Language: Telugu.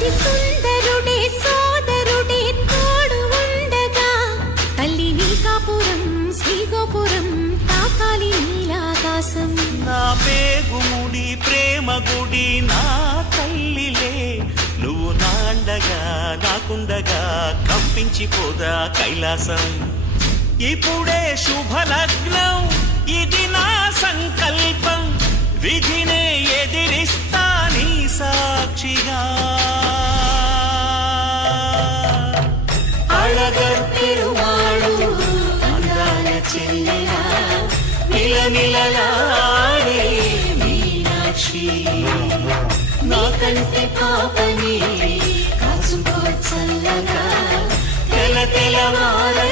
అతి సుందరుడే సోదరుడే తోడు ఉండగా తల్లి నీ కాపురం శ్రీగోపురం తాకాలి నీలాకాశం. నా పేగుముడి ప్రేమ గుడి నా తల్లిలే, నువ్వు నాండగా నాకుండగా కంపించిపోదా కైలాసం. ఇప్పుడే శుభలగ్నం ఇది నా సంకల్పం, విధినే ఎదిరిస్తా నీ సాక్షిగా. అళగర్ పెరుమాళు అందాల చెల్లెలా నిలనిలలాడే మీనాక్షి, నీ కంటి పాపని కాచుకో చల్లగా తెల తెలవారే